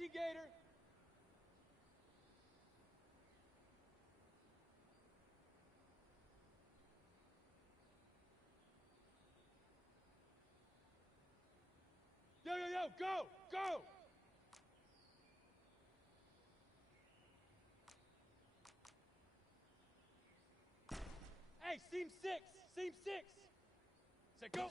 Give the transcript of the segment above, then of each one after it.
18 Gator. Yo, yo, yo, go! Go! Hey, seam 6! Seam 6! Set, go!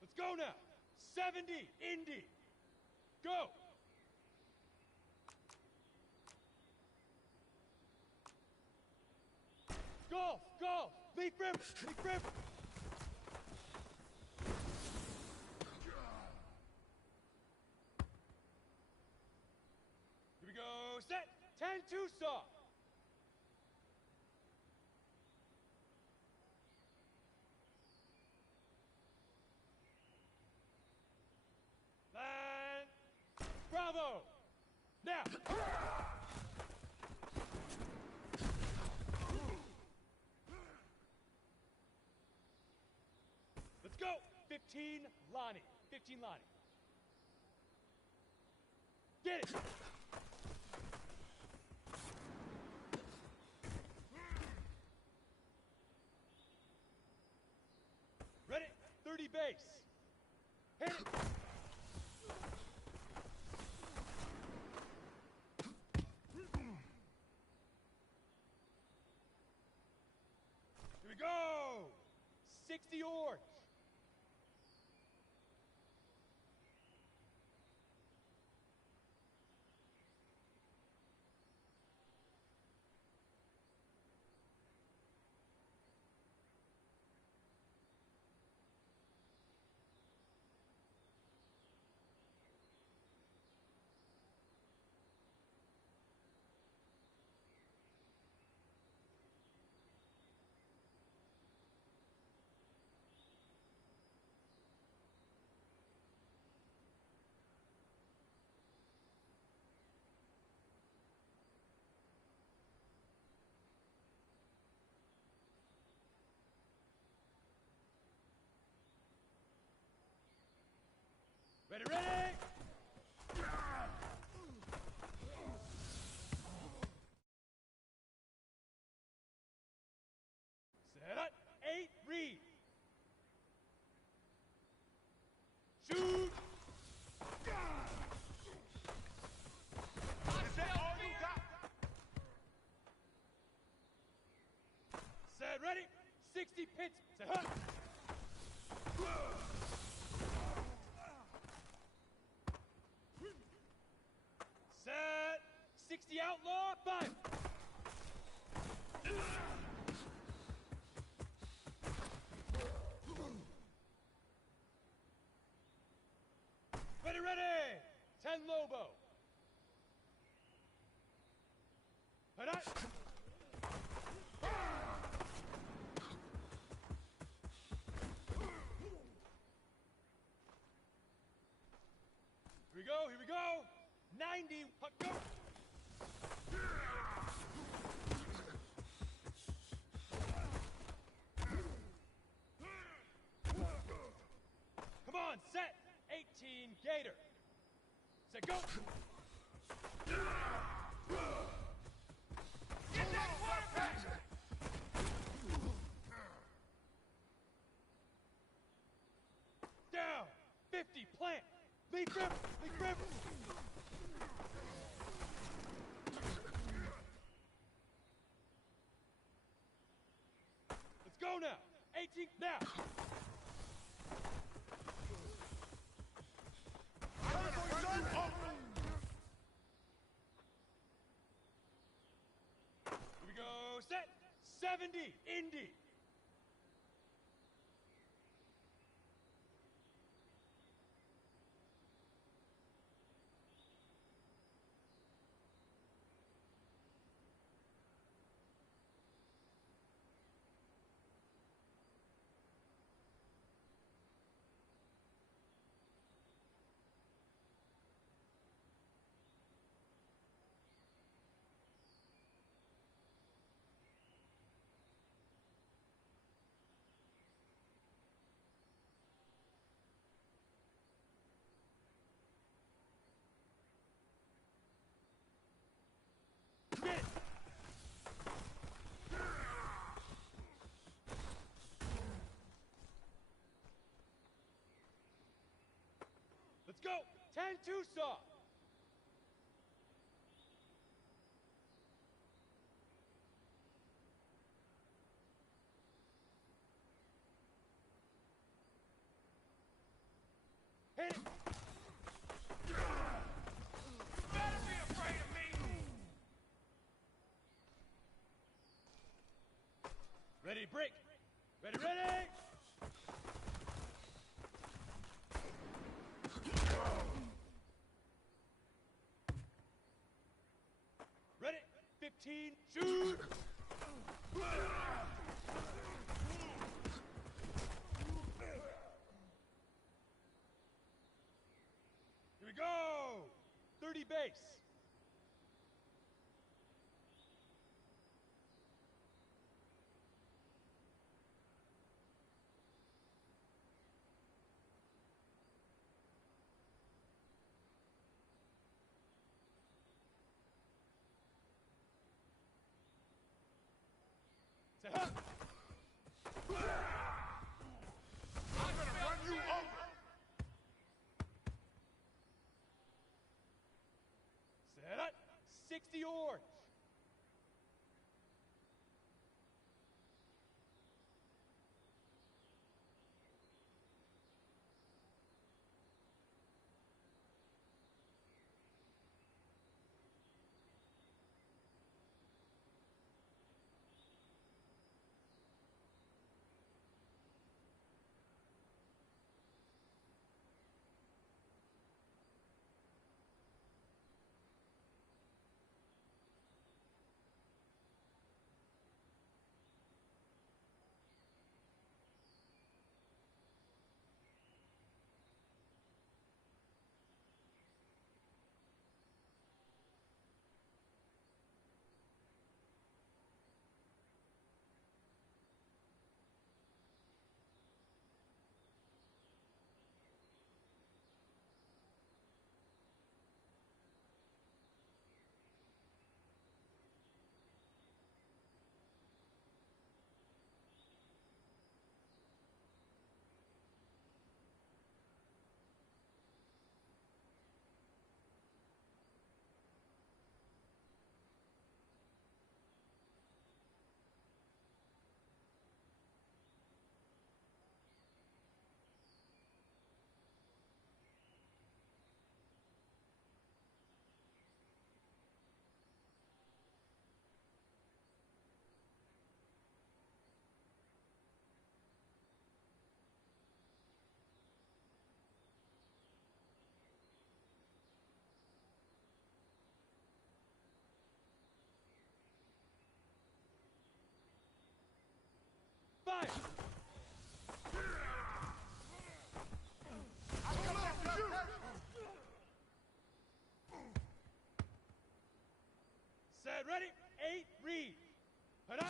Let's go now! 70, Indy! Go! Golf! Golf! Leaf river! Leaf river! Here we go! Set! 10 Tucson! Land! Bravo! Now! Let's go! 15 Lonnie. 15 Lonnie. Get it! Ready? 30 base. Hit it! Here we go! 60 orange. Ready, ready! Set, 8, read. Shoot! Is that all you got? Set, ready? 60 pits. Set, hut! Set, 60 outlaw, 5. Ready, ready! 10 Lobo. Hut, hut! Here we go, here we go! 90, hut, go! Come on, set! 18 Gator. Set, go! Get that quarterback! Down! 50, plant! Leaf river! Leaf river! Let's go now! 18, now! Here we go, set! 70, Indy! Get it. Let's go. 10-2 saw. Hit it. You better be afraid of me. Ready, break. Ready, ready. Ready, 15, shoot. Here we go. 30 base. Say, huh. I'm gonna run you over. Set up. 60 orange. Fire. Set, ready, 8, read. Head up.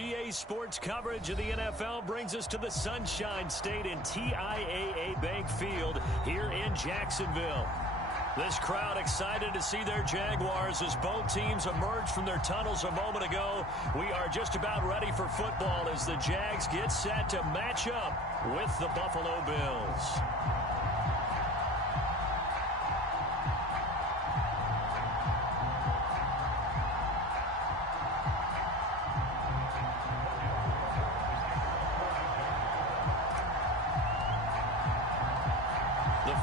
EA Sports coverage of the NFL brings us to the Sunshine State in TIAA Bank Field here in Jacksonville. This crowd excited to see their Jaguars as both teams emerge from their tunnels a moment ago. We are just about ready for football as the Jags get set to match up with the Buffalo Bills.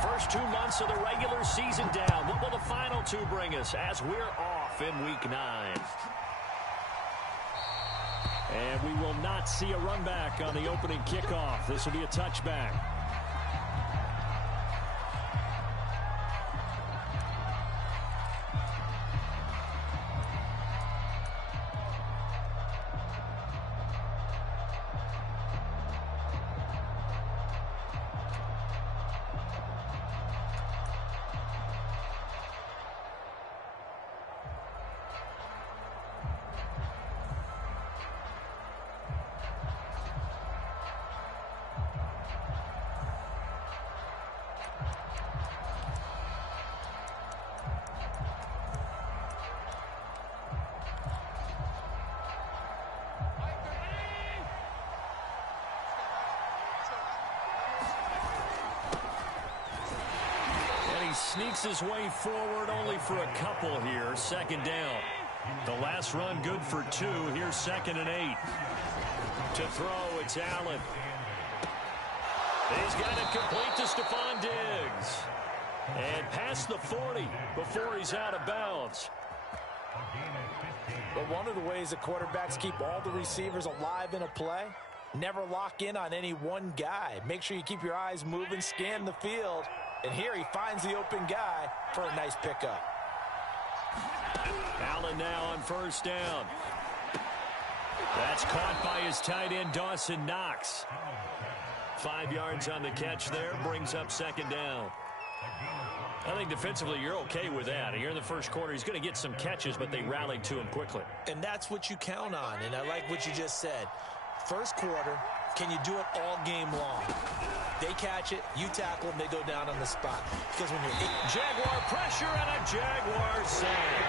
First 2 months of the regular season down. What will the final 2 bring us as we're off in Week 9? And we will not see a run back on the opening kickoff. This will be a touchback. Sneaks his way forward only for a couple here. Second down. The last run good for 2. Here's 2nd and 8. To throw, it's Allen. He's got it complete to Stephon Diggs. And past the 40 before he's out of bounds. But one of the ways that quarterbacks keep all the receivers alive in a play, never lock in on any one guy. Make sure you keep your eyes moving, scan the field. And here he finds the open guy for a nice pickup. Allen now on first down. That's caught by his tight end, Dawson Knox. 5 yards on the catch there, brings up 2nd down. I think defensively you're okay with that. Here in the first quarter, he's going to get some catches, but they rallied to him quickly. And that's what you count on, and I like what you just said. First quarter, can you do it all game long? They catch it, you tackle them, they go down on the spot. Because when you're Jaguar pressure and a Jaguar sack.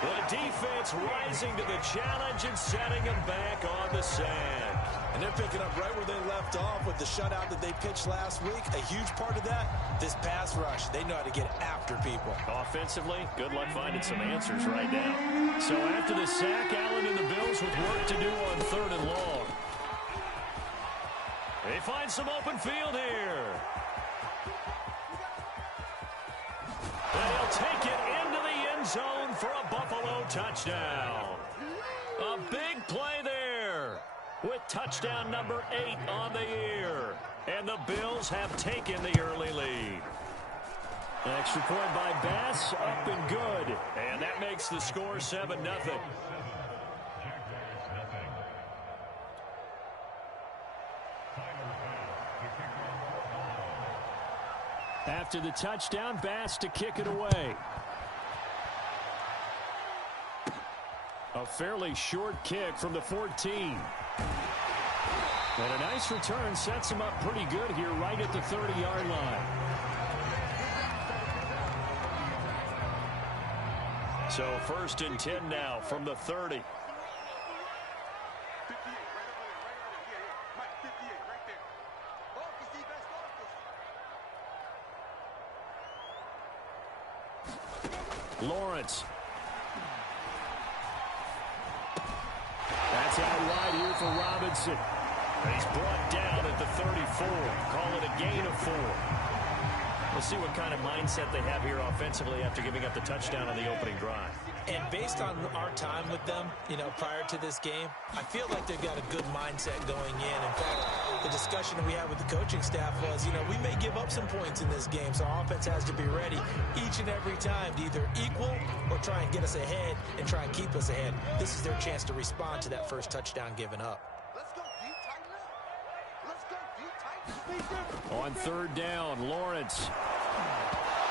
The defense rising to the challenge and setting them back on the sack. And they're picking up right where they left off with the shutout that they pitched last week. A huge part of that, this pass rush. They know how to get after people. Offensively, good luck finding some answers right now. So after the sack, Allen and the Bills with work to do on 3rd and long. They find some open field here. They'll take it into the end zone for a Buffalo touchdown. A big play there with touchdown number 8 on the year. And the Bills have taken the early lead. Extra point by Bass, up and good. And that makes the score 7-0. After the touchdown, Bass to kick it away. A fairly short kick from the 14. And a nice return sets him up pretty good here right at the 30-yard line. So 1st and 10 now from the 30. Lawrence. That's out wide here for Robinson. He's brought down at the 34. Call it a gain of 4. We'll see what kind of mindset they have here offensively after giving up the touchdown on the opening drive. And based on our time with them, prior to this game, I feel like they've got a good mindset going in. In fact, the discussion that we had with the coaching staff was, we may give up some points in this game, so our offense has to be ready each and every time to either equal or try and get us ahead and try and keep us ahead. This is their chance to respond to that first touchdown given up. On 3rd down, Lawrence.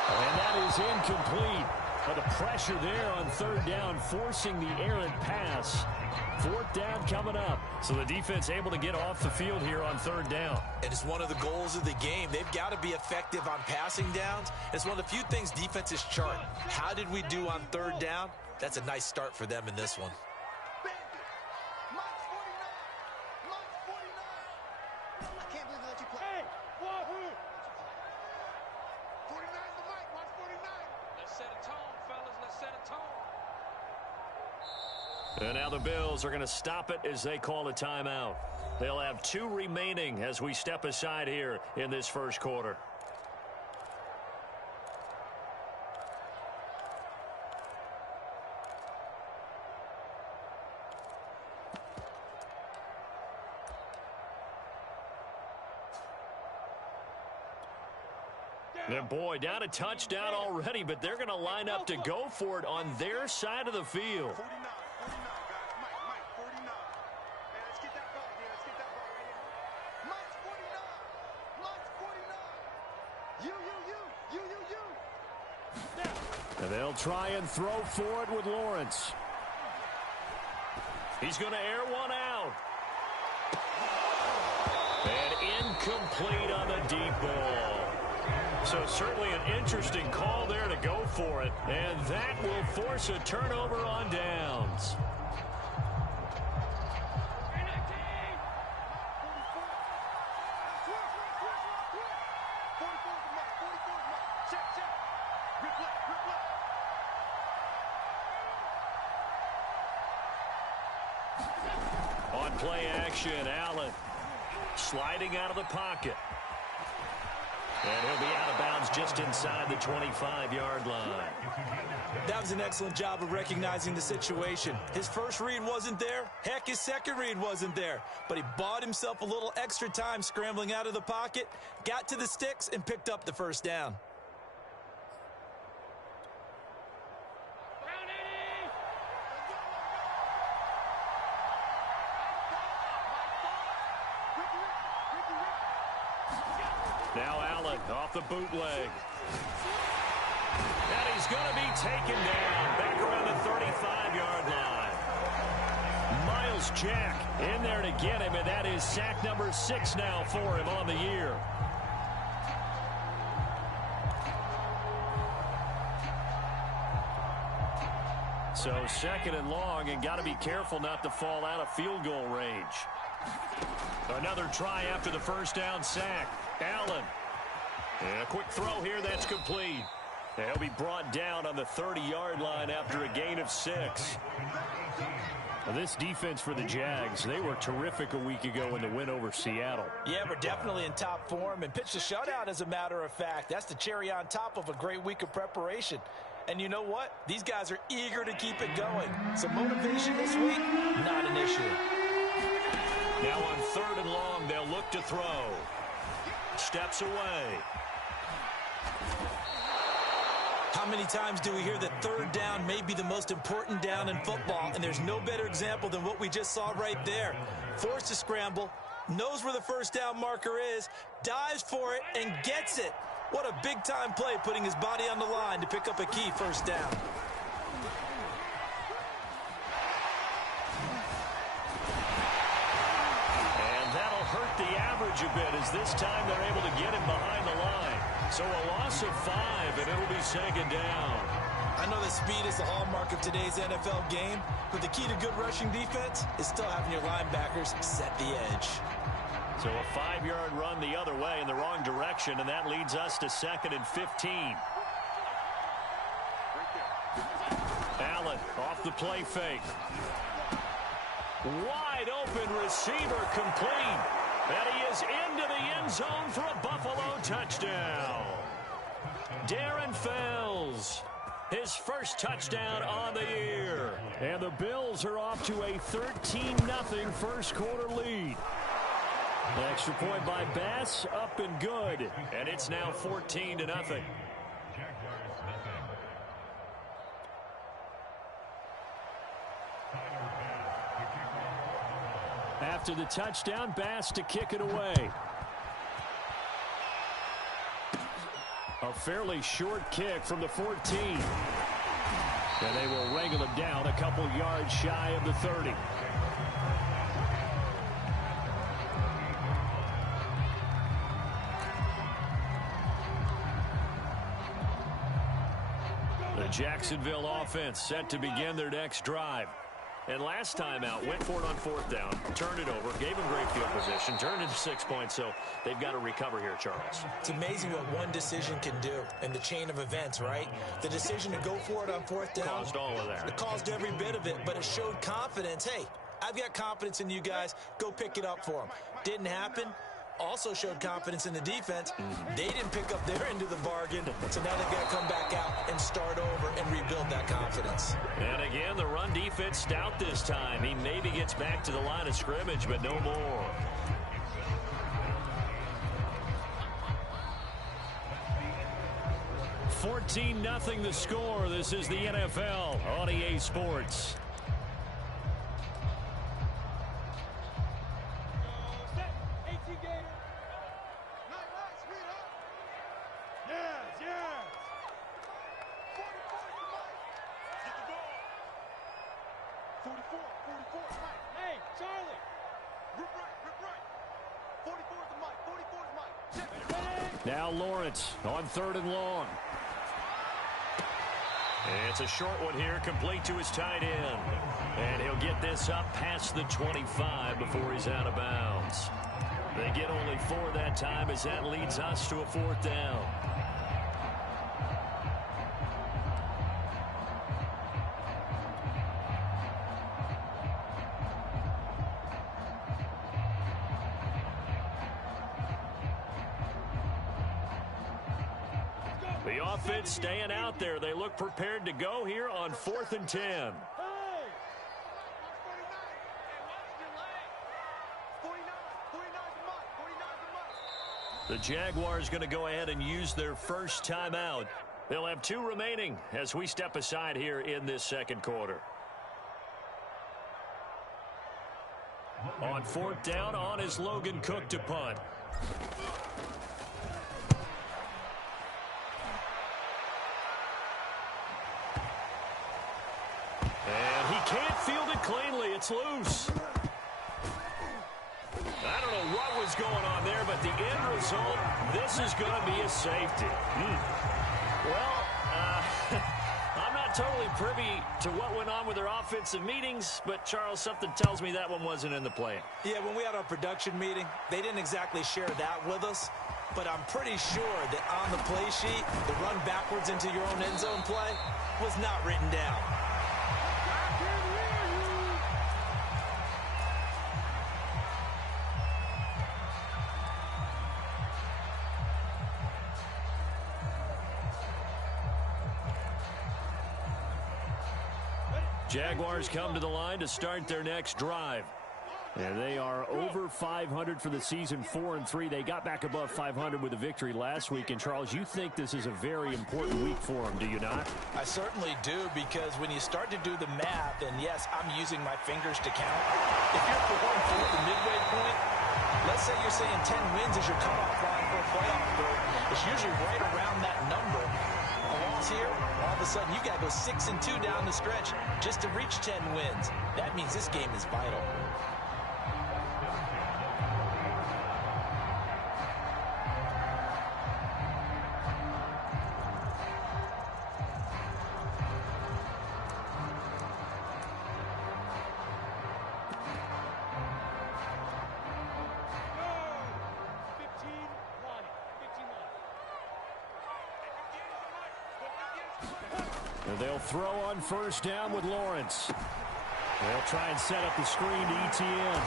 And that is incomplete. Well, the pressure there on third down, forcing the errant pass. Fourth down coming up. So the defense able to get off the field here on third down. And it's one of the goals of the game. They've got to be effective on passing downs. It's one of the few things defenses chart. How did we do on third down? That's a nice start for them in this one. And now the Bills are going to stop it as they call a timeout. They'll have 2 remaining as we step aside here in this first quarter. And boy, down a touchdown already, but they're going to line up to go for it on their side of the field. 49, Mike, 49. Man, let's get that ball here. Let's get that ball right here. Mike's 49. And they'll try and throw for it with Lawrence. He's going to air one out. And incomplete on the deep ball. So certainly an interesting call there to go for it. And that will force a turnover on downs. On play action, Allen sliding out of the pocket. And he'll be out of bounds just inside the 25-yard line. That was an excellent job of recognizing the situation. His first read wasn't there. Heck, his second read wasn't there. But he bought himself a little extra time scrambling out of the pocket, got to the sticks, and picked up the first down. Now Allen off the bootleg. And he's going to be taken down back around the 35-yard line. Miles Jack in there to get him, and that is sack number 6 now for him on the year. So second and long, and got to be careful not to fall out of field goal range. Another try after the first down sack. Allen. And a quick throw here that's complete. He'll be brought down on the 30-yard line after a gain of 6. Now, this defense for the Jags, they were terrific a week ago in the win over Seattle. Yeah, we're definitely in top form and pitched a shutout, as a matter of fact. That's the cherry on top of a great week of preparation. And you know what? These guys are eager to keep it going. So motivation this week, not an issue. Now on third and long, they'll look to throw. Steps away. How many times do we hear that third down may be the most important down in football, and there's no better example than what we just saw right there. Forced to scramble, knows where the first down marker is, dives for it, and gets it. What a big-time play, putting his body on the line to pick up a key first down. And that'll hurt the average a bit, as this time they're able to get him behind the line. So a loss of 5, and it'll be second down. I know that speed is the hallmark of today's NFL game, but the key to good rushing defense is still having your linebackers set the edge. So a 5-yard run the other way in the wrong direction, and that leads us to 2nd and 15. Allen off the play fake. Wide open receiver complete. And he is into the end zone for a Buffalo touchdown. Darren Fells, his first touchdown on the year. And the Bills are off to a 13-0 first quarter lead. The extra point by Bass, up and good. And it's now 14-0. After the touchdown, Bass to kick it away. A fairly short kick from the 14. And they will wrangle him down a couple yards shy of the 30. The Jacksonville offense set to begin their next drive. And last time out, went for it on 4th down, turned it over, gave them great field position, turned it to 6 points, so they've got to recover here, Charles. It's amazing what one decision can do in the chain of events, right? The decision to go for it on 4th down. Caused all of that. It caused every bit of it, but it showed confidence. Hey, I've got confidence in you guys. Go pick it up for them. Didn't happen. Also showed confidence in the defense. They didn't pick up their end of the bargain, so now they've got to come back out and start over and rebuild that confidence. And again, the run defense stout this time. He maybe gets back to the line of scrimmage, but no more. $14-0 the score. This is the NFL on EA Sports. Now Lawrence on 3rd and long. It's a short one here, complete to his tight end. And he'll get this up past the 25 before he's out of bounds. They get only 4 that time as that leads us to a 4th down. The offense staying out there. They look prepared to go here on 4th and 10. The Jaguars going to go ahead and use their first timeout. They'll have 2 remaining as we step aside here in this second quarter. On 4th down, on is Logan Cook to punt. And he can't field it cleanly. It's loose. I don't know what was going on there, but the end result, this is going to be a safety. Well, I'm not totally privy to what went on with their offensive meetings, but, Charles, something tells me that one wasn't in the plan. Yeah, when we had our production meeting, they didn't exactly share that with us, but I'm pretty sure that on the play sheet, the run backwards into your own end zone play was not written down. Jaguars come to the line to start their next drive. And they are over 500 for the season, 4-3. They got back above 500 with a victory last week. And, Charles, you think this is a very important week for them, do you not? I certainly do, because when you start to do the math, and, yes, I'm using my fingers to count. If you're going for the midway point, let's say you're saying 10 wins is your cutoff line for a playoff berth. It's usually right around that number. A loss here, all of a sudden you got to go 6-2 down the stretch just to reach 10 wins. That means this game is vital. And they'll throw on 1st down with Lawrence. They'll try and set up the screen to ETN.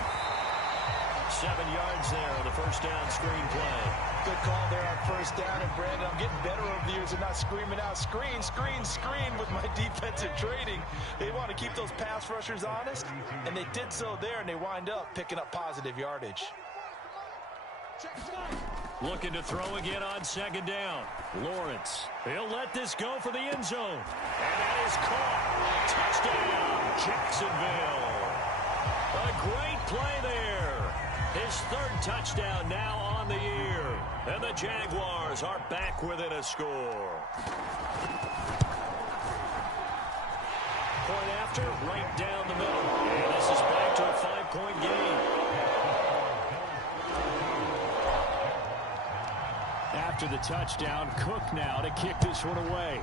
7 yards there on the 1st down screen play. Good call there on 1st down. And, Brandon, I'm getting better over the years and not screaming out, screen, screen, screen with my defensive trading. They want to keep those pass rushers honest, and they did so there, and they wind up picking up positive yardage. Looking to throw again on 2nd down. Lawrence. He'll let this go for the end zone. And that is caught. Touchdown, Jacksonville. A great play there. His 3rd touchdown now on the year. And the Jaguars are back within a score. point after, right down the middle. And this is back to a 5-point game. After the touchdown, Cook now to kick this one away.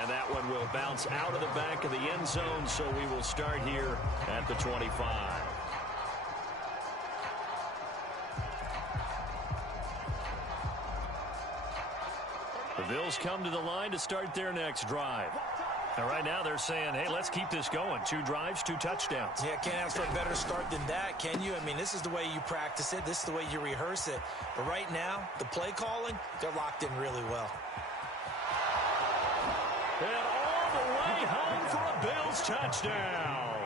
And that one will bounce out of the back of the end zone, so we will start here at the 25. The Bills come to the line to start their next drive. And right now they're saying, hey, let's keep this going. 2 drives, 2 touchdowns. Yeah, can't ask for a better start than that, can you? I mean, this is the way you practice it. This is the way you rehearse it. But right now, the play calling, they're locked in really well. And all the way home for a Bills touchdown.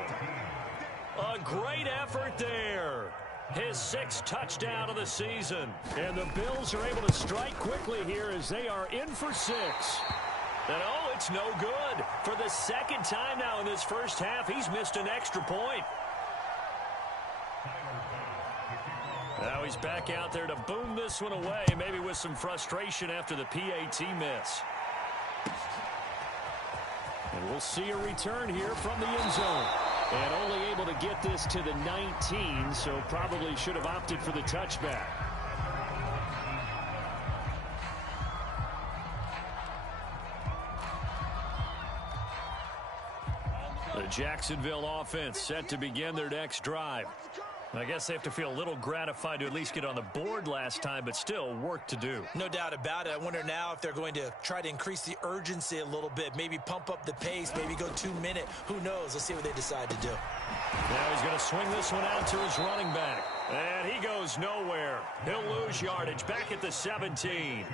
A great effort there. His 6th touchdown of the season. And the Bills are able to strike quickly here as they are in for 6. And oh, it's no good. For the 2nd time now in this first half, he's missed an extra point. Now he's back out there to boom this one away, maybe with some frustration after the PAT miss. And we'll see a return here from the end zone. And only able to get this to the 19, so probably should have opted for the touchback. The Jacksonville offense set to begin their next drive. I guess they have to feel a little gratified to at least get on the board last time, but still work to do. No doubt about it. I wonder now if they're going to try to increase the urgency a little bit, maybe pump up the pace, maybe go 2-minute. Who knows? Let's see what they decide to do. Now he's going to swing this one out to his running back. And he goes nowhere. He'll lose yardage back at the 17.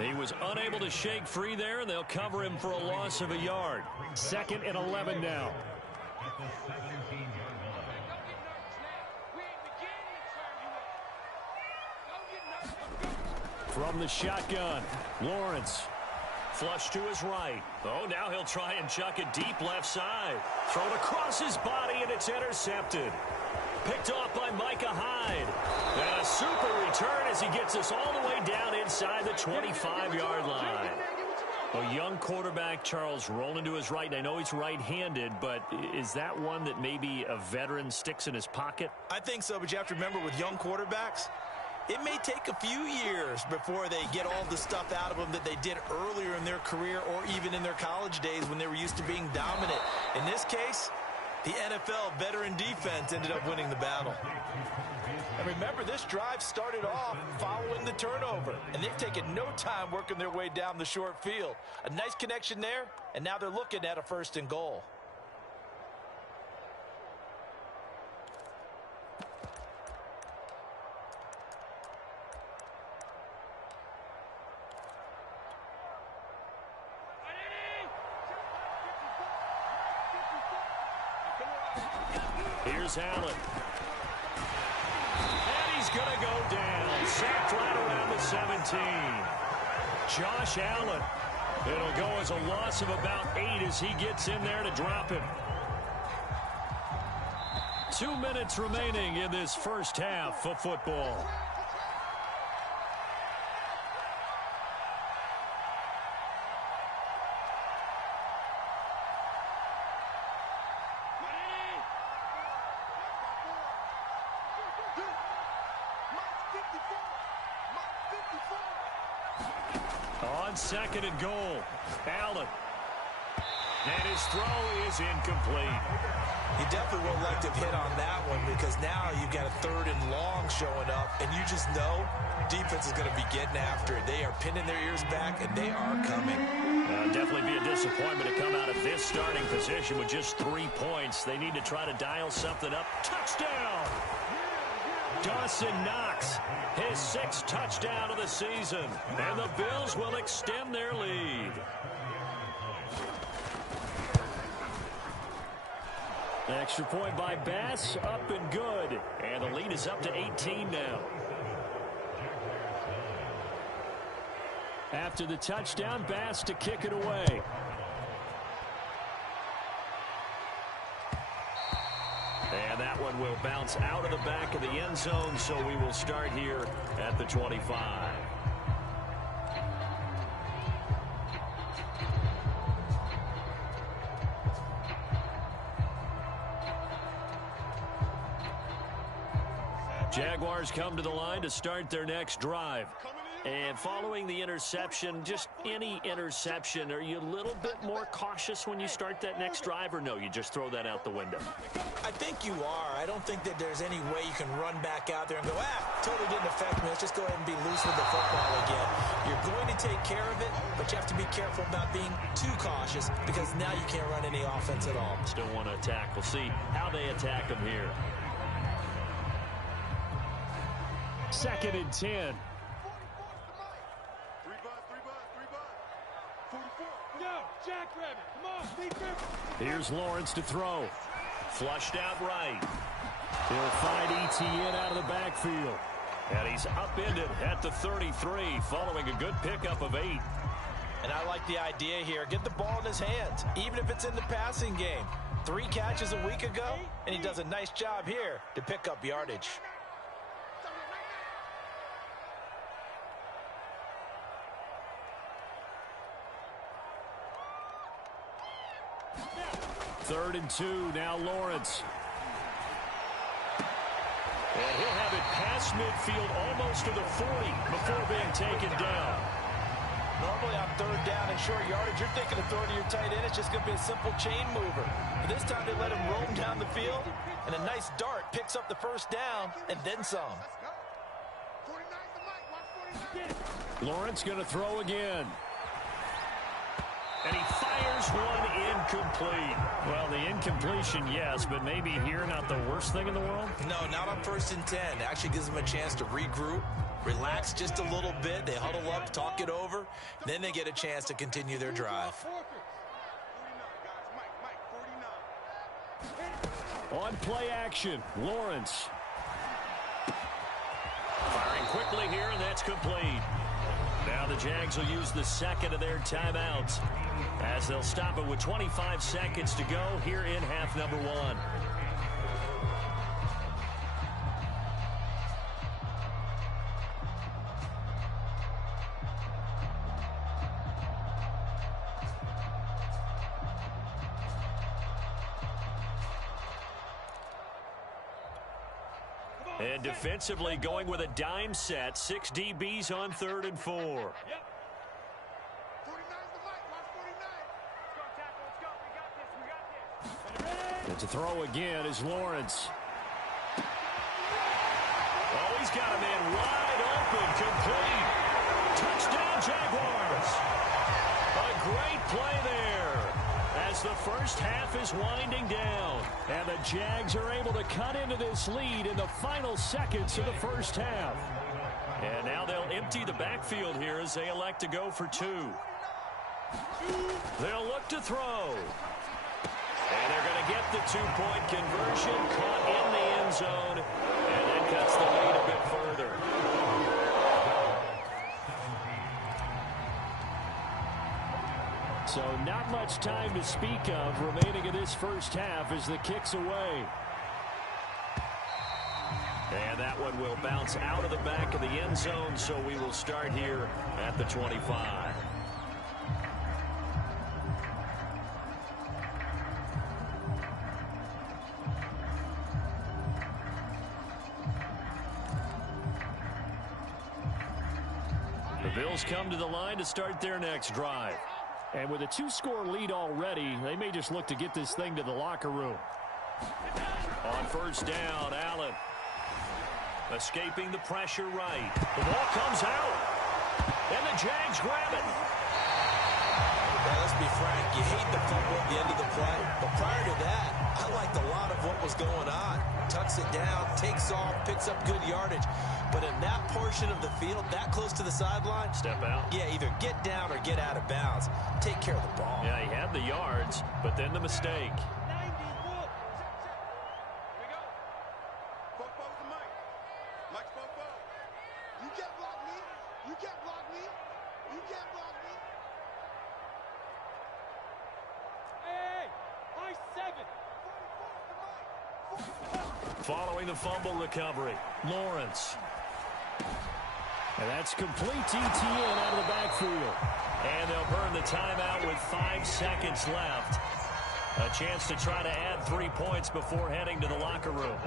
He was unable to shake free there, and they'll cover him for a loss of a yard. 2nd and 11 now. From the shotgun, Lawrence. Flush to his right. Oh, now he'll try and chuck it deep left side. Thrown across his body, and it's intercepted. Picked off by Micah Hyde. And a super return as he gets us all the way down inside the 25-yard line. A young quarterback, Charles, rolling to his right. I know he's right-handed, but is that one that maybe a veteran sticks in his pocket? I think so, but you have to remember with young quarterbacks, it may take a few years before they get all the stuff out of them that they did earlier in their career or even in their college days when they were used to being dominant. In this case, the NFL veteran defense ended up winning the battle. And remember, this drive started off following the turnover, and they've taken no time working their way down the short field. A nice connection there, and now they're looking at a 1st and goal. Here's Allen. And he's going to go down. Sacked right around the 17. Josh Allen. It'll go as a loss of about 8 as he gets in there to drop him. 2 minutes remaining in this first half of football. On 2nd and goal, Allen. And his throw is incomplete. You definitely will like to hit on that one because now you've got a 3rd and long showing up, and you just know defense is going to be getting after it. They are pinning their ears back, and they are coming. Definitely be a disappointment to come out of this starting position with just 3 points. They need to try to dial something up. Touchdown! Dawson Knox, his 6th touchdown of the season, and the Bills will extend their lead. Extra point by Bass, up and good, and the lead is up to 18 now. After the touchdown, Bass to kick it away. And that one will bounce out of the back of the end zone, so we will start here at the 25. Jaguars come to the line to start their next drive. And following the interception, just any interception, are you a little bit more cautious when you start that next drive, or no, you just throw that out the window? I think you are. I don't think that there's any way you can run back out there and go, totally didn't affect me. Let's just go ahead and be loose with the football again. You're going to take care of it, but you have to be careful about being too cautious because now you can't run any offense at all. Still want to attack. We'll see how they attack them here. 2nd and 10. Here's Lawrence to throw. Flushed out right. He'll find Etienne out of the backfield. And he's upended at the 33 following a good pickup of 8. And I like the idea here. Get the ball in his hands, even if it's in the passing game. 3 catches a week ago, and he does a nice job here to pick up yardage. Third and 2, now Lawrence. And he'll have it past midfield almost to the 40 before being taken down. Normally on 3rd down and short yardage, you're thinking of throwing to your tight end. It's just going to be a simple chain mover. But this time they let him roam down the field, and a nice dart picks up the 1st down and then some. Lawrence going to throw again. And he fires one incomplete. Well, the incompletion, yes, but maybe here not the worst thing in the world? No, not on 1st and 10. It actually gives them a chance to regroup, relax just a little bit. They huddle up, talk it over. Then they get a chance to continue their drive. On play action, Lawrence. Firing quickly here, and that's complete. Now the Jags will use the 2nd of their timeouts as they'll stop it with 25 seconds to go here in half number 1. And defensively going with a dime set. 6 DBs on 3rd and 4. And to throw again is Lawrence. Oh, he's got a man wide open, complete. Touchdown, Jaguars. A great play there as the 1st half is winding down. And the Jags are able to cut into this lead in the final seconds of the 1st half. And now they'll empty the backfield here as they elect to go for 2. They'll look to throw. And they're going to get the 2-point conversion, caught in the end zone, and that cuts the lead a bit further. So not much time to speak of remaining in this 1st half as the kick's away. And that one will bounce out of the back of the end zone, so we will start here at the 25. The Bills come to the line to start their next drive. And with a 2-score lead already, they may just look to get this thing to the locker room. On 1st down, Allen. Escaping the pressure right. The ball comes out. And the Jags grab it. Well, let's be frank. You hate the fumble at the end of the play. But prior to that, I liked a lot of what was going on. Tucks it down, takes off, picks up good yardage. But in that portion of the field, that close to the sideline, step out. Yeah, either get down or get out of bounds. Take care of the ball. Yeah, he had the yards, but then the mistake. You can't block me. You can't block me. You can't block me. Hey, I-7. Following the fumble recovery, Lawrence. And that's complete to Etienne out of the backfield. And they'll burn the timeout with 5 seconds left. A chance to try to add 3 points before heading to the locker room.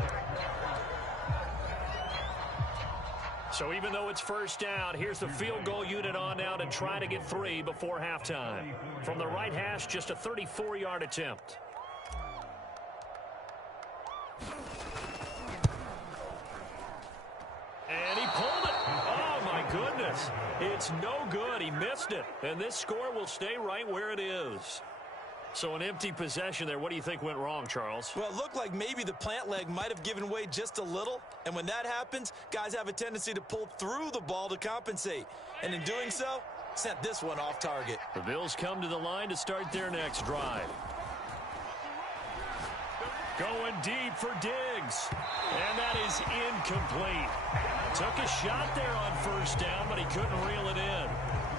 So even though it's first down, here's the field goal unit on now to try to get 3 before halftime. From the right hash, just a 34-yard attempt. And he pulled it. Oh, my goodness. It's no good. He missed it. And this score will stay right where it is. So an empty possession there. What do you think went wrong, Charles? Well, it looked like maybe the plant leg might have given way just a little. And when that happens, guys have a tendency to pull through the ball to compensate. And in doing so, sent this one off target. The Bills come to the line to start their next drive. Going deep for Diggs. And that is incomplete. Took a shot there on first down, but he couldn't reel it in.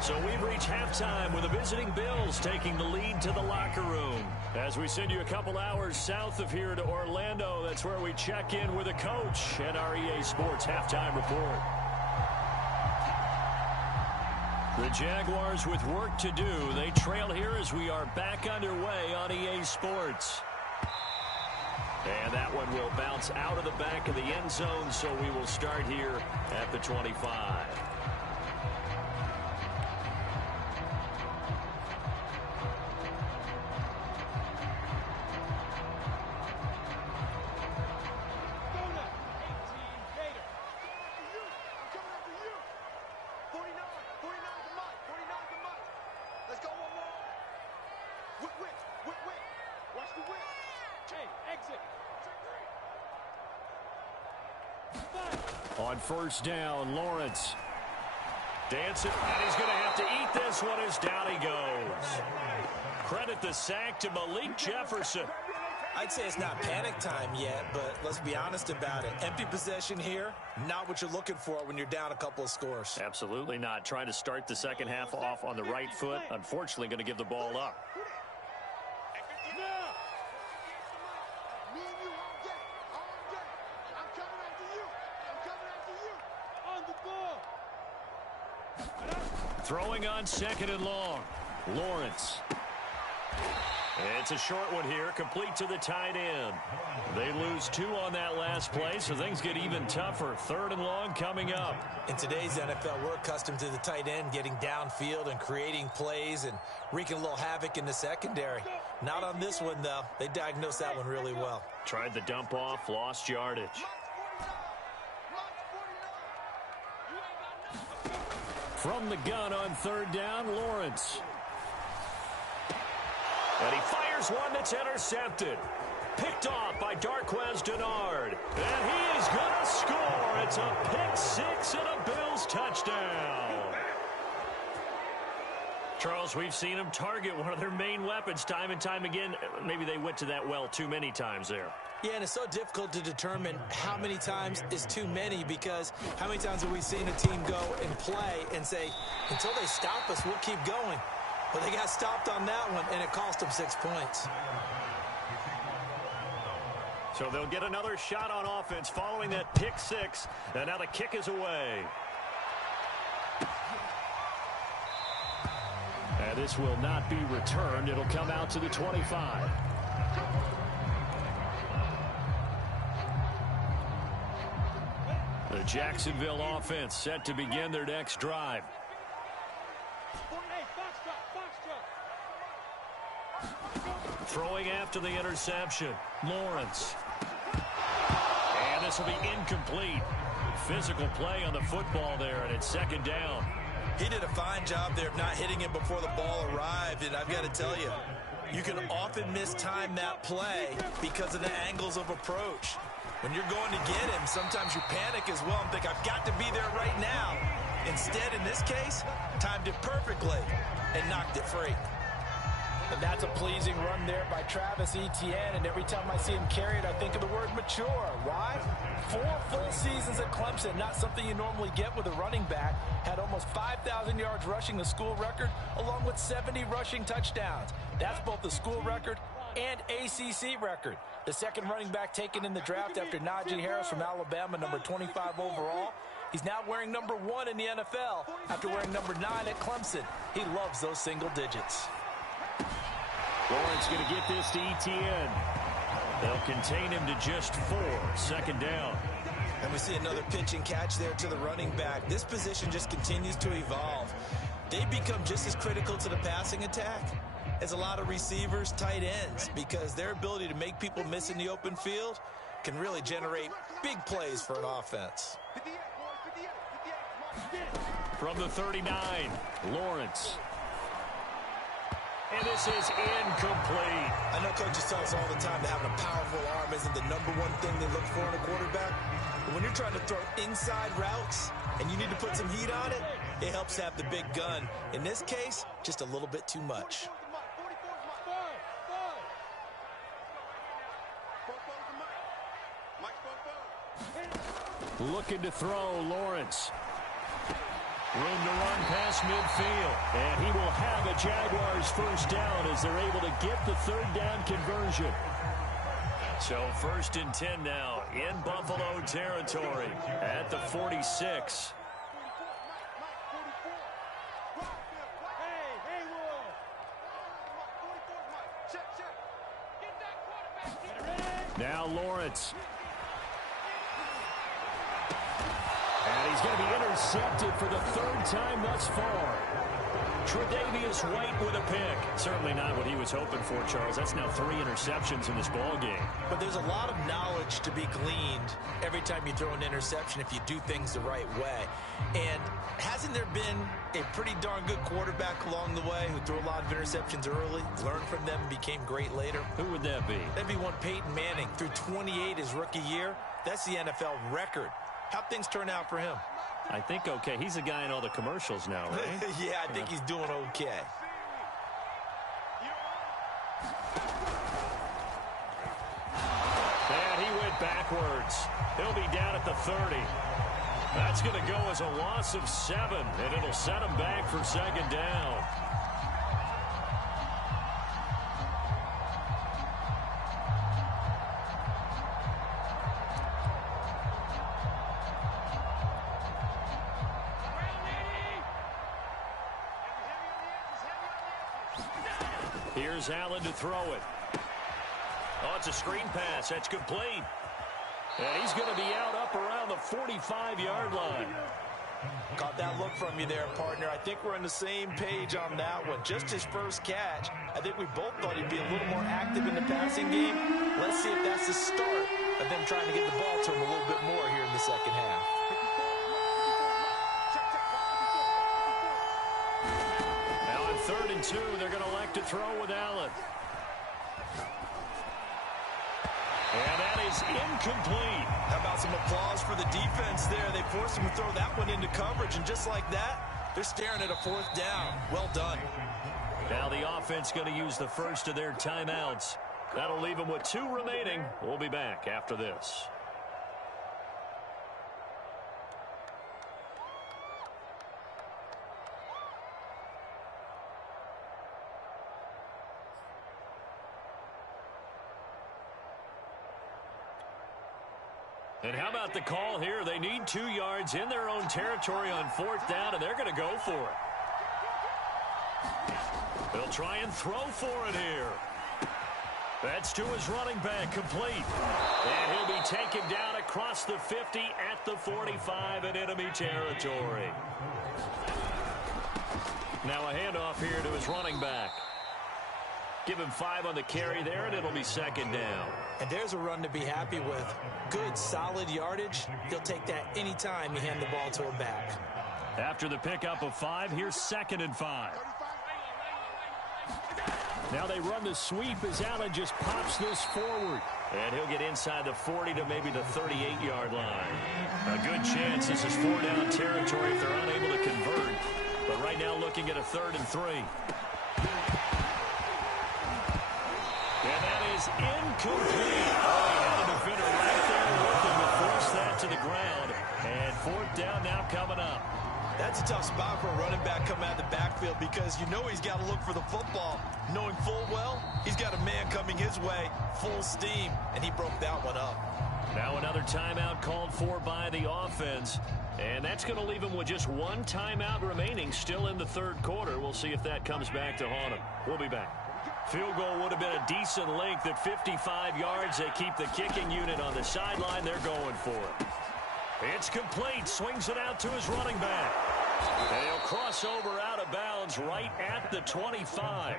So we've reached halftime with the visiting Bills taking the lead to the locker room. As we send you a couple hours south of here to Orlando, that's where we check in with a coach and our EA Sports halftime report. The Jaguars with work to do. They trail here as we are back underway on EA Sports. And that one will bounce out of the back of the end zone, so we will start here at the 25. On first down, Lawrence. Dancing, and he's going to have to eat this one as down he goes. Credit the sack to Malik Jefferson. I'd say it's not panic time yet, but let's be honest about it. Empty possession here, not what you're looking for when you're down a couple of scores. Absolutely not. Trying to start the second half off on the right foot. Unfortunately, going to give the ball up. Throwing on second and long. Lawrence. It's a short one here, complete to the tight end. They lose 2 on that last play, so things get even tougher. Third and long coming up. In today's NFL, we're accustomed to the tight end getting downfield and creating plays and wreaking a little havoc in the secondary. Not on this one, though. They diagnosed that one really well. Tried the dump off, lost yardage. From the gun on third down, Lawrence. And he fires one that's intercepted. Picked off by Darquez Denard. And he is going to score. It's a pick six and a Bills touchdown. Charles, we've seen them target one of their main weapons time and time again. Maybe they went to that well too many times there. Yeah, and it's so difficult to determine how many times is too many, because how many times have we seen a team go and play and say, until they stop us, we'll keep going. But they got stopped on that one, and it cost them 6 points. So they'll get another shot on offense following that pick six, and now the kick is away. And this will not be returned. It'll come out to the 25. The Jacksonville offense set to begin their next drive. Throwing after the interception, Lawrence. And this will be incomplete. Physical play on the football there, and it's second down. He did a fine job there of not hitting him before the ball arrived, and I've got to tell you, you can often mistime that play because of the angles of approach. When you're going to get him, sometimes you panic as well and think, I've got to be there right now. Instead, in this case, timed it perfectly and knocked it free. And that's a pleasing run there by Travis Etienne, and every time I see him carry it, I think of the word mature. Why? 4 full seasons at Clemson, not something you normally get with a running back. Had almost 5,000 yards rushing, the school record, along with 70 rushing touchdowns. That's both the school record and ACC record. The second running back taken in the draft after Najee Harris from Alabama, number 25 overall. He's now wearing number 1 in the NFL after wearing number 9 at Clemson. He loves those single digits. Lawrence going to get this to Etienne. They'll contain him to just 4. Second down. And we see another pitch and catch there to the running back. This position just continues to evolve. They become just as critical to the passing attack as a lot of receivers, tight ends, because their ability to make people miss in the open field can really generate big plays for an offense. From the 39, Lawrence. And this is incomplete. I know coaches tell us all the time that having a powerful arm isn't the number one thing they look for in a quarterback. But when you're trying to throw inside routes and you need to put some heat on it, it helps have the big gun. In this case, just a little bit too much. Looking to throw, Lawrence. Room to run past midfield. And he will have a Jaguars first down as they're able to get the third down conversion. So 1st and 10 now in Buffalo territory at the 46. Now Lawrence. And he's going to be intercepted for the 3rd time thus far. Tre'Davious White with a pick. Certainly not what he was hoping for, Charles. That's now 3 interceptions in this ball game. But there's a lot of knowledge to be gleaned every time you throw an interception if you do things the right way. And hasn't there been a pretty darn good quarterback along the way who threw a lot of interceptions early, learned from them, and became great later? Who would that be? That'd be one Peyton Manning. Threw 28 his rookie year. That's the NFL record. How'd things turn out for him? I think okay. He's a guy in all the commercials now, right? Yeah, I think he's doing okay. And he went backwards. He'll be down at the 30. That's going to go as a loss of 7, and it'll set him back for 2nd down. Here's Allen to throw it. Oh, it's a screen pass. That's complete. And he's going to be out up around the 45-yard line. Caught that look from you there, partner. I think we're on the same page on that one. Just his first catch. I think we both thought he'd be a little more active in the passing game. Let's see if that's the start of them trying to get the ball to him a little bit more here in the second half. Now on 3rd and 2, they're going to elect to throw with Allen. And that is incomplete. How about some applause for the defense there? They forced him to throw that one into coverage, and just like that, they're staring at a 4th down. Well done. Now the offense going to use the first of their timeouts. That'll leave them with 2 remaining. We'll be back after this. And how about the call here? They need 2 yards in their own territory on 4th down, and they're going to go for it. They'll try and throw for it here. That's to his running back, complete. And he'll be taken down across the 50 at the 45 in enemy territory. Now a handoff here to his running back. Give him 5 on the carry there, and it'll be 2nd down. And there's a run to be happy with. Good, solid yardage. He'll take that anytime you hand the ball to him back. After the pickup of 5, here's 2nd and 5. Now they run the sweep as Allen just pops this forward. And he'll get inside the 40 to maybe the 38-yard line. A good chance this is 4-down territory if they're unable to convert. But right now looking at a 3rd and 3. And that is incomplete. Oh, he had a defender right there with him to force that to the ground. And 4th down now coming up. That's a tough spot for a running back coming out of the backfield because you know he's got to look for the football. Knowing full well, he's got a man coming his way, full steam, and he broke that one up. Now another timeout called for by the offense. And that's going to leave him with just 1 timeout remaining still in the 3rd quarter. We'll see if that comes back to haunt him. We'll be back. Field goal would have been a decent length at 55 yards. They keep the kicking unit on the sideline. They're going for it. It's complete. Swings it out to his running back. And he'll cross over out of bounds right at the 25.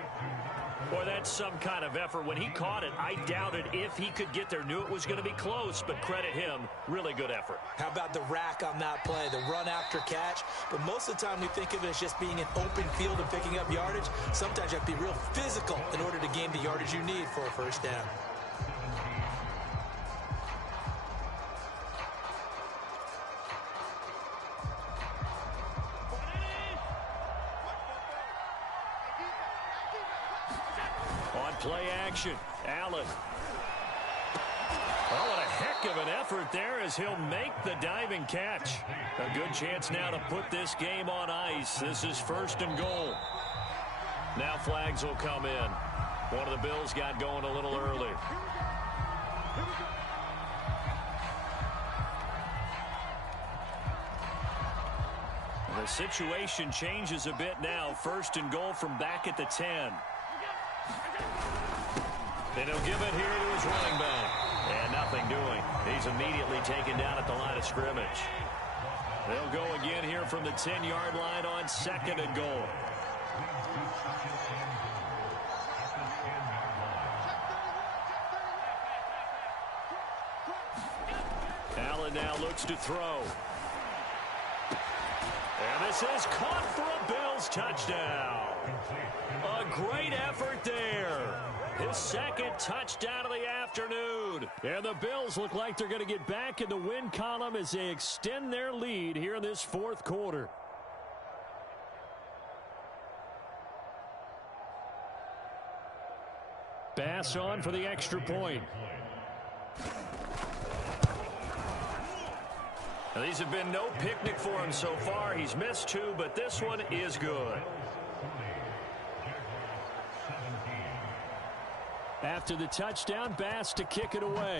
Boy, that's some kind of effort. When he caught it, I doubted if he could get there. Knew it was going to be close, but credit him. Really good effort. How about the rack on that play, the run after catch? But most of the time we think of it as just being an open field and picking up yardage. Sometimes you have to be real physical in order to gain the yardage you need for a first down. Play action. Allen. Oh, what a heck of an effort there as he'll make the diving catch. A good chance now to put this game on ice. This is 1st and goal. Now flags will come in. One of the Bills got going a little early. The situation changes a bit now. 1st and goal from back at the 10. And he'll give it here to his running back. And nothing doing. He's immediately taken down at the line of scrimmage. They'll go again here from the 10-yard line on 2nd and goal. Allen now looks to throw. And this is caught for a Bills touchdown. A great effort there. His 2nd touchdown of the afternoon. And the Bills look like they're going to get back in the win column as they extend their lead here in this 4th quarter. Pass on for the extra point. Now, these have been no picnic for him so far. He's missed 2, but this one is good. After the touchdown, Bass to kick it away.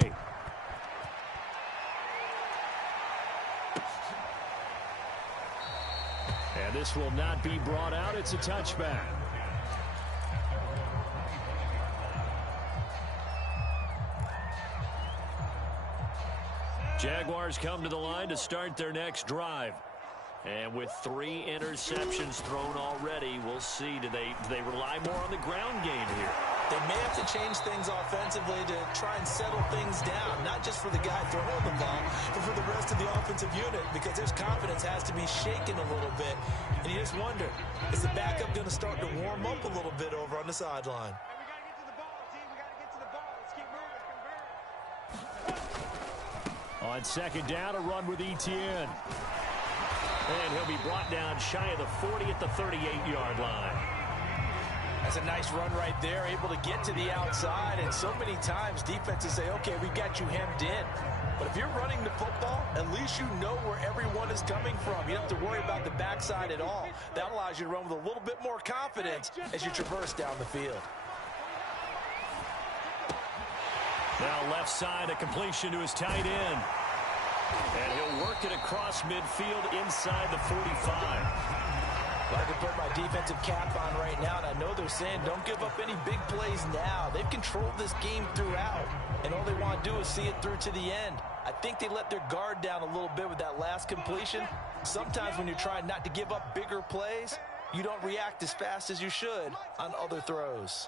And this will not be brought out. It's a touchback. Jaguars come to the line to start their next drive. And with 3 interceptions thrown already, we'll see. Do they rely more on the ground game here? They may have to change things offensively to try and settle things down, not just for the guy throwing the ball, but for the rest of the offensive unit, because his confidence has to be shaken a little bit. And you just wonder, is the backup going to start to warm up a little bit over on the sideline? On 2nd down, a run with Etienne. And he'll be brought down shy of the 40 at the 38-yard line. That's a nice run right there, able to get to the outside. And so many times defenses say, okay, we got you hemmed in. But if you're running the football, at least you know where everyone is coming from. You don't have to worry about the backside at all. That allows you to run with a little bit more confidence as you traverse down the field. Now left side, a completion to his tight end. And he'll work it across midfield inside the 45. Well, I can put my defensive cap on right now, and I know they're saying don't give up any big plays now. They've controlled this game throughout, and all they want to do is see it through to the end. I think they let their guard down a little bit with that last completion. Sometimes when you're trying not to give up bigger plays, you don't react as fast as you should on other throws.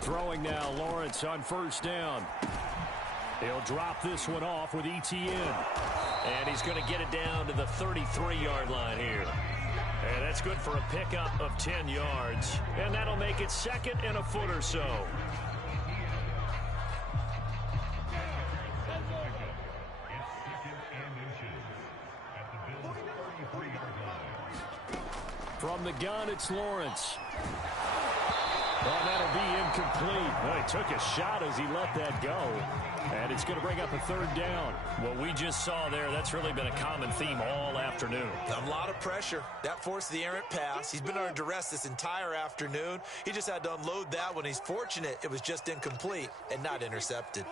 Throwing now, Lawrence on 1st down. He'll drop this one off with Etienne. And he's going to get it down to the 33-yard line here. And that's good for a pickup of 10 yards. And that'll make it 2nd and a foot or so. From the gun, it's Lawrence. Well, that'll be incomplete. Well, he took a shot as he let that go. And it's going to bring up a 3rd down. What we just saw there, that's really been a common theme all afternoon. A lot of pressure. That forced the errant pass. He's been under duress this entire afternoon. He just had to unload that one. He's fortunate it was just incomplete and not intercepted.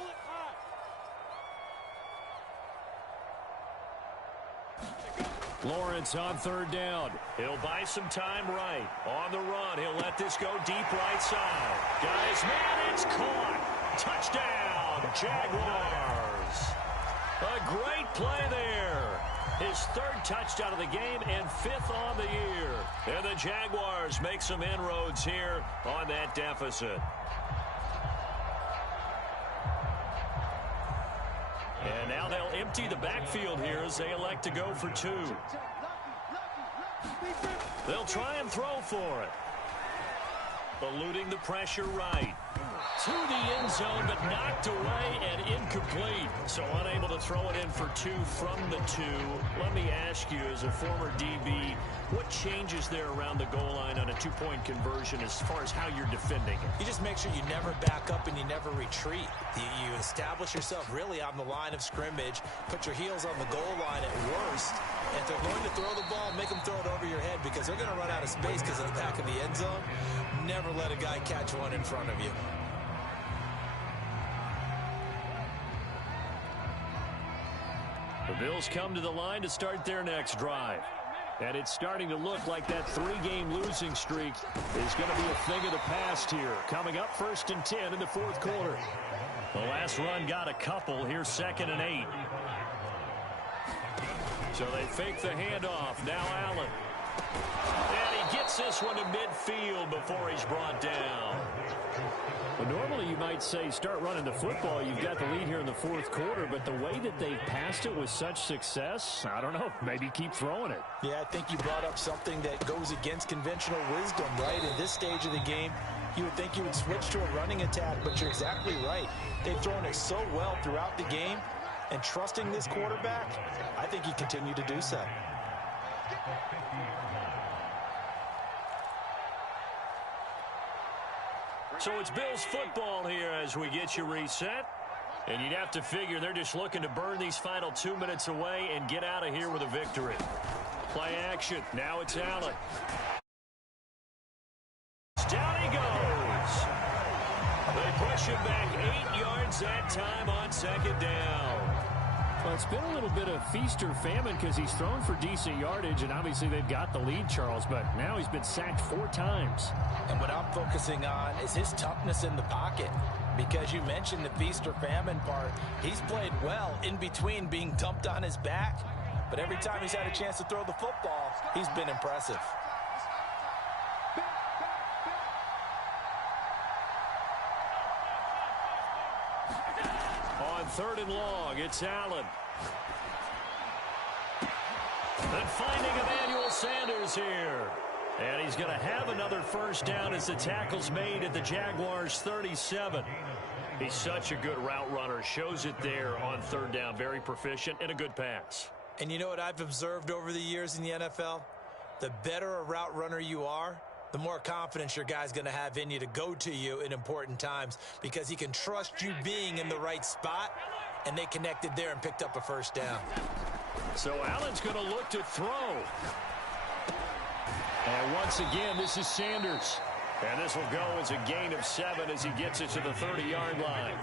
Lawrence on 3rd down. He'll buy some time right. On the run, he'll let this go deep right side. Guys, man, it's caught. Touchdown, Jaguars. A great play there. His third touchdown of the game and fifth on the year. And the Jaguars make some inroads here on that deficit. And now they'll empty the backfield here as they elect to go for two. They'll try and throw for it. Eluding the pressure right. To the end zone, but knocked away and incomplete. So unable to throw it in for two from the two. Let me ask you, as a former DB, what changes there around the goal line on a two-point conversion as far as how you're defending it? You just make sure you never back up and you never retreat. You establish yourself really on the line of scrimmage, put your heels on the goal line at worst, and if they're going to throw the ball, make them throw it over your head because they're going to run out of space because of the back of the end zone. Never let a guy catch one in front of you. The Bills come to the line to start their next drive. And it's starting to look like that three-game losing streak is going to be a thing of the past here. Coming up 1st and 10 in the fourth quarter. The last run got a couple. Here's 2nd and 8. So they fake the handoff. Now Allen. And he gets this one to midfield before he's brought down. Well, normally you might say start running the football. You've got the lead here in the fourth quarter, but the way that they've passed it with such success, I don't know, maybe keep throwing it. Yeah, I think you brought up something that goes against conventional wisdom, right? In this stage of the game, you would think you would switch to a running attack, but you're exactly right. They've thrown it so well throughout the game, and trusting this quarterback, I think you continue to do so. So it's Bills football here as we get you reset. And you'd have to figure they're just looking to burn these final 2 minutes away and get out of here with a victory. Play action. Now it's Allen. Down he goes. They push him back 8 yards that time on 2nd down. Well, it's been a little bit of feast or famine because he's thrown for decent yardage, and obviously they've got the lead, Charles, but now he's been sacked 4 times. And what I'm focusing on is his toughness in the pocket, because you mentioned the feast or famine part. He's played well in between being dumped on his back, but every time he's had a chance to throw the football, he's been impressive. On 3rd and long, it's Allen. And finding Emmanuel Sanders here. And he's going to have another first down as the tackle's made at the Jaguars' 37. He's such a good route runner. Shows it there on 3rd down. Very proficient and a good pass. And you know what I've observed over the years in the NFL? The better a route runner you are, the more confidence your guy's going to have in you to go to you in important times because he can trust you being in the right spot, and they connected there and picked up a first down. So Allen's going to look to throw. And once again, this is Sanders. And this will go as a gain of 7 as he gets it to the 30-yard line.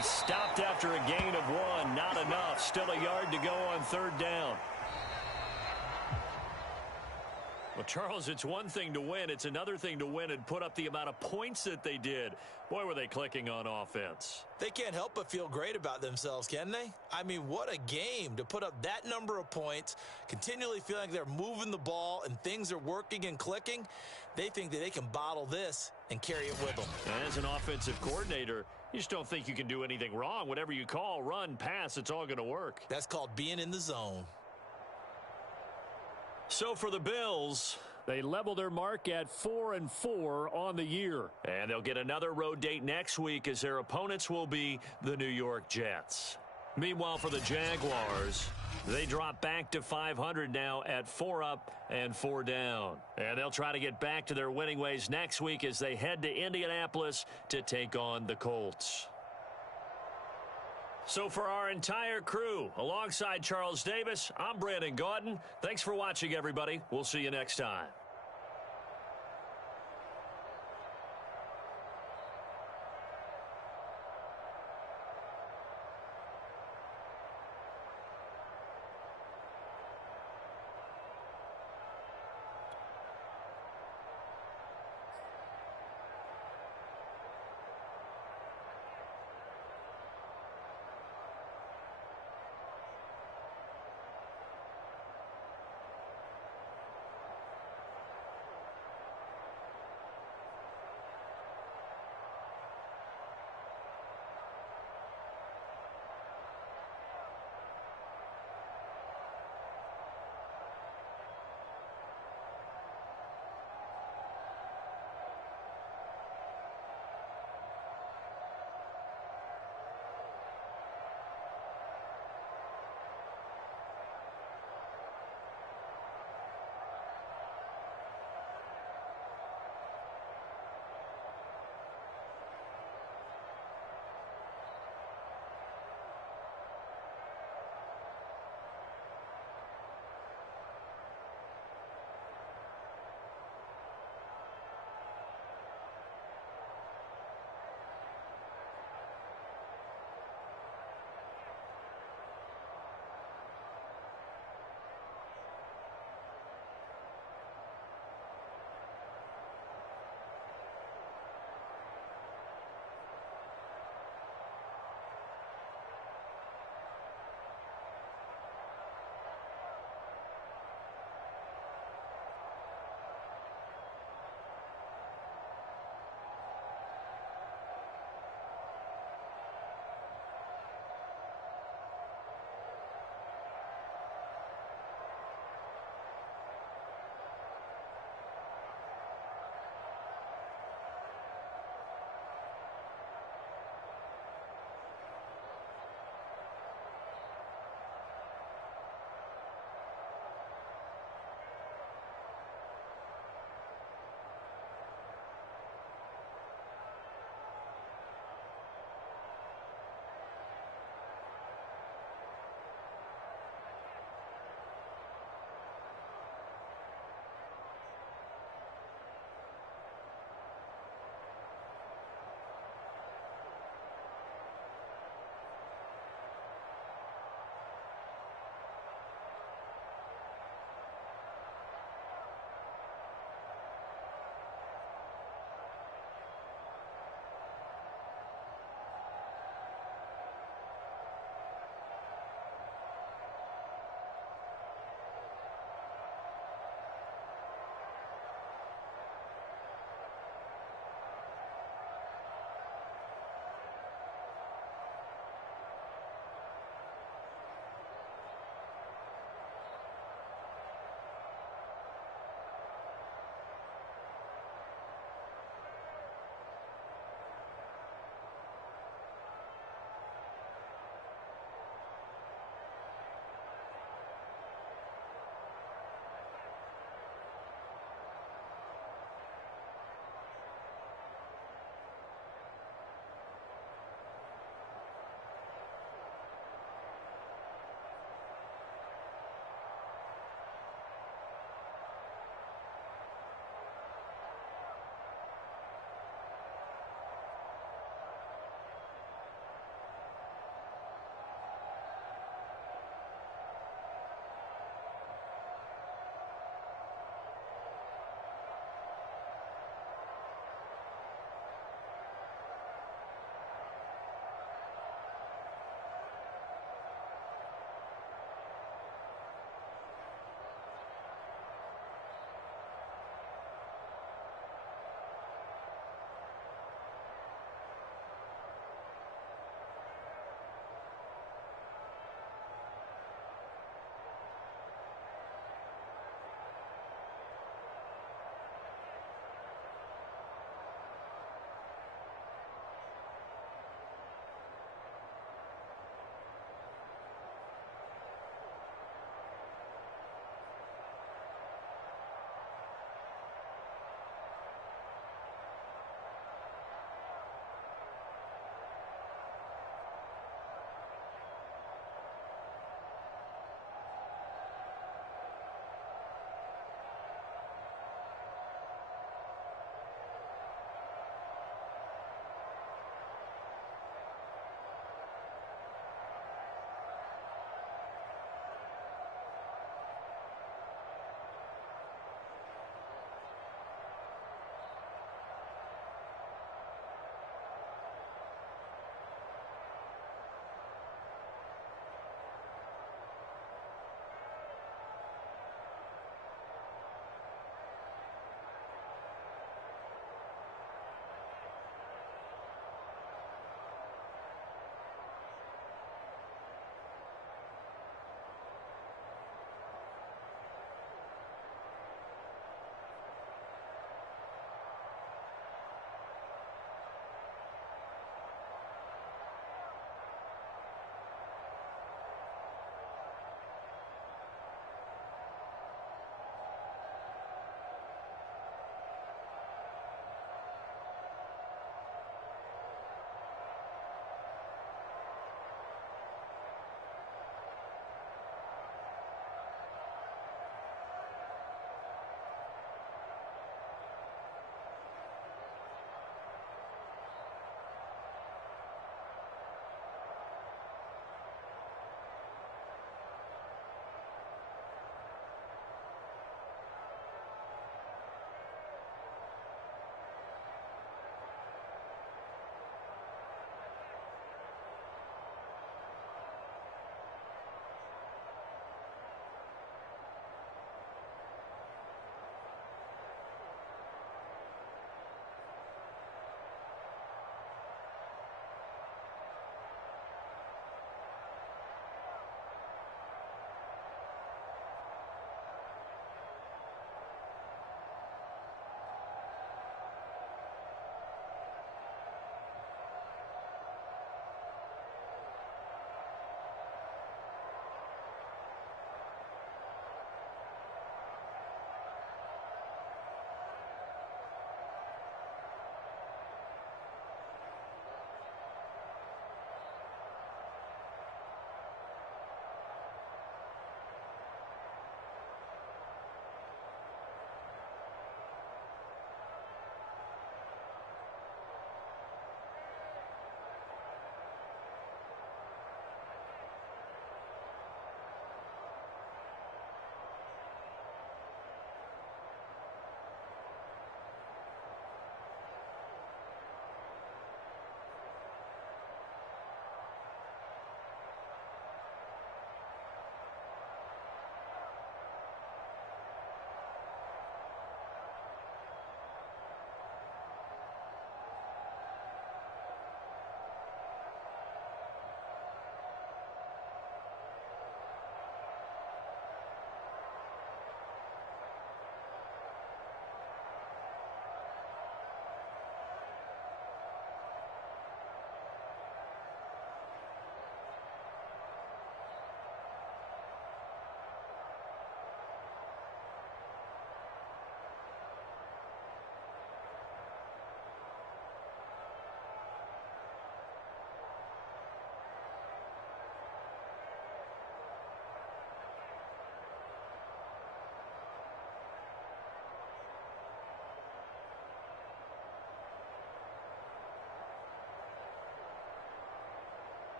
Stopped after a gain of 1. Not enough. Still a yard to go on 3rd down. Well, Charles, it's one thing to win. It's another thing to win and put up the amount of points that they did. Boy, were they clicking on offense. They can't help but feel great about themselves, can they? I mean, what a game to put up that number of points, continually feeling like they're moving the ball and things are working and clicking. They think that they can bottle this and carry it with them. And as an offensive coordinator, you just don't think you can do anything wrong. Whatever you call, run, pass, it's all going to work. That's called being in the zone. So for the Bills, they level their mark at 4-4 on the year. And they'll get another road date next week as their opponents will be the New York Jets. Meanwhile, for the Jaguars, they drop back to 500 now at 4 up and 4 down. And they'll try to get back to their winning ways next week as they head to Indianapolis to take on the Colts. So for our entire crew, alongside Charles Davis, I'm Brandon Gaudin. Thanks for watching, everybody. We'll see you next time.